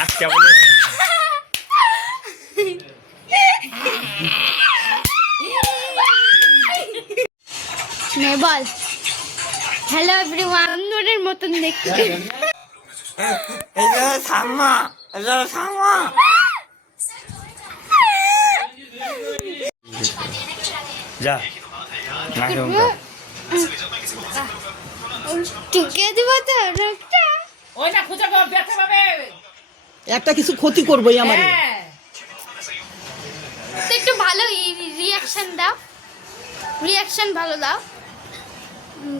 আচ্ছা বলে বল hello everyone নোরের মতন দেখতে যা টুকে দিব তো রক্তটা ওই না খুঁজে ব্যথা পাবে একটা কিছু ক্ষতি করবোই আমার তো একটু ভালো রিঅ্যাকশন দাও রিঅ্যাকশন ভালো দাও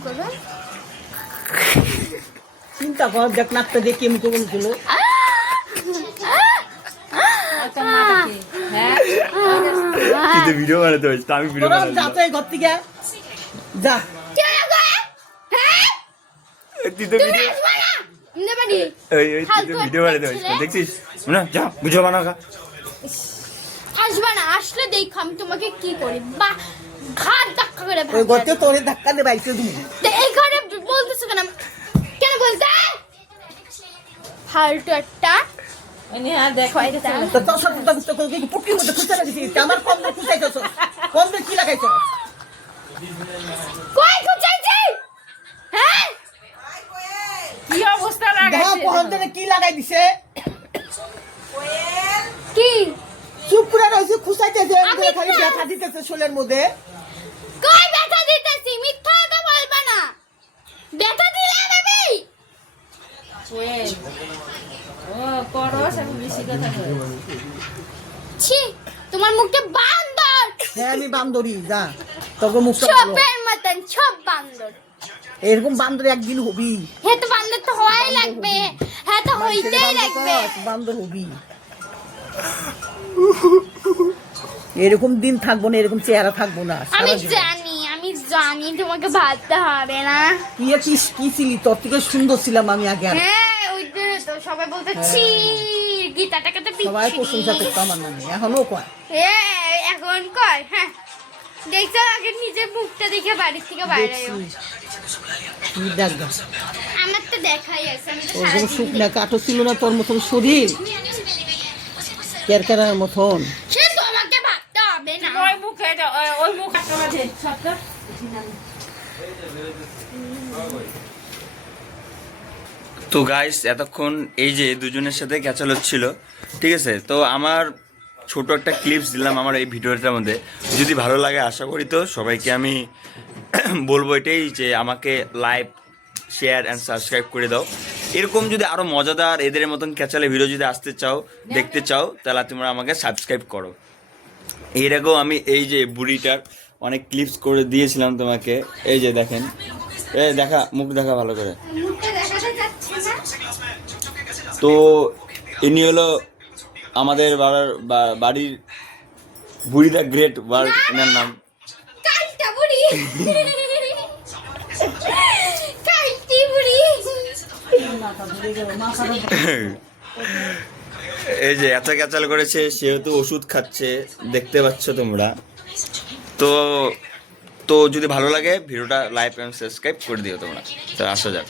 করো চিন্তা কর দেখ নাকটা দিয়ে কেমন কেমন ছিল তুই তো ভিডিও বানাতে হয়েছে আমি ভিডিও তোরা বানাতে যাতে ঘর থেকে যা তুই তো ভিডিও তুই তো ভিডিও বানাতে হয়েছে দেখছিস না যা ভিডিও বানা খা আসবা না আসলে দেখো আমি তোমাকে কি করি বা ঘাট ধাক্কা করে ওই গর্তে তোরে ধাক্কা দিয়ে বাইকে দিবি এই ঘরে বলতেছো কেন কেন বলতে ফালতু একটা দেখো তো তোর সাথে তো কি পুটকির মধ্যে খুঁজে রাখিস আমার কম দিয়ে খুঁজাইছস কম দিয়ে কি লাগাইছস কই খুঁজাইছি হ্যাঁ কি অবস্থা দেখ লাগাইছে কোন দিনে কি লাগাই দিছে কি চুপ করে রইছে খুঁজাইতেছে আমি খালি না। ব্যথা দিতেছে শোলের মধ্যে কই ব্যথা দিতেছি মিথ্যা কথা বলবা না ব্যথা দিলাম আমি ও করস আমি বেশি কথা কই ছি তোমার মুখে বান্দর হ্যাঁ আমি বান্দরি যা তোকে মুখটা বলো চোপের মতন চোপ বান্দর এরকম বান্দর একদিন হবি হে তো বান্দর তো হওয়াই লাগবে হ্যাঁ তো হইতেই লাগবে বান্দর হবি এরকম দিন থাকবো না এরকম চেহারা থাকবো না আমি জানি তোমাকে ভাবতে হবে না কি ছিলি তোর থেকে সুন্দর ছিলাম আমি আগে আর। হ্যাঁ ওই যে তো সবাই বলতে ছি গীতাটাকে তো সবাই প্রশংসা পিচ্ছি করতো আমার নামে এখনো কয় এখন কয় হ্যাঁ দেখছো আগে নিজের মুখটা দেখে বাড়ির থেকে বাইরে দেখছি। কি দেখা আমার তো দেখাই আছে আমি তো ওরকম সারাদিন শুকনা কাঠও ছিল না তোর মতন শরীর কেরকেরার মতন সে তোমাকে ভাবতে হবে না ওই মুখে ওই মুখ একটা মাঝে সত্য তো গাইস এতক্ষণ এই যে দুজনের সাথে ক্যাচাল হচ্ছিল ঠিক আছে তো আমার ছোট একটা ক্লিপস দিলাম আমার এই ভিডিওটার মধ্যে যদি ভালো লাগে আশা করি তো সবাইকে আমি বলবো এটাই যে আমাকে লাইক শেয়ার অ্যান্ড সাবস্ক্রাইব করে দাও এরকম যদি আরও মজাদার এদের মতন ক্যাচালে ভিডিও যদি আসতে চাও দেখতে চাও তাহলে তোমরা আমাকে সাবস্ক্রাইব করো এর আগেও আমি এই যে বুড়িটার অনেক ক্লিপস করে দিয়েছিলাম তোমাকে এই যে দেখেন এই দেখা মুখ দেখা ভালো করে মুখটা দেখাতে যাচ্ছে না তো ইনি হলো আমাদের বাড়ির বুড়ি দ্য গ্রেট ওয়ার্ল্ড এনার নাম কালটা বুড়ি কালটি বুড়ি এই যে এত ক্যাচাল করেছে সেহেতু ওষুধ খাচ্ছে দেখতে পাচ্ছ তোমরা তো তো যদি ভালো লাগে ভিডিওটা লাইক এন্ড সাবস্ক্রাইব করে দিও তোমরা তো আসা যাক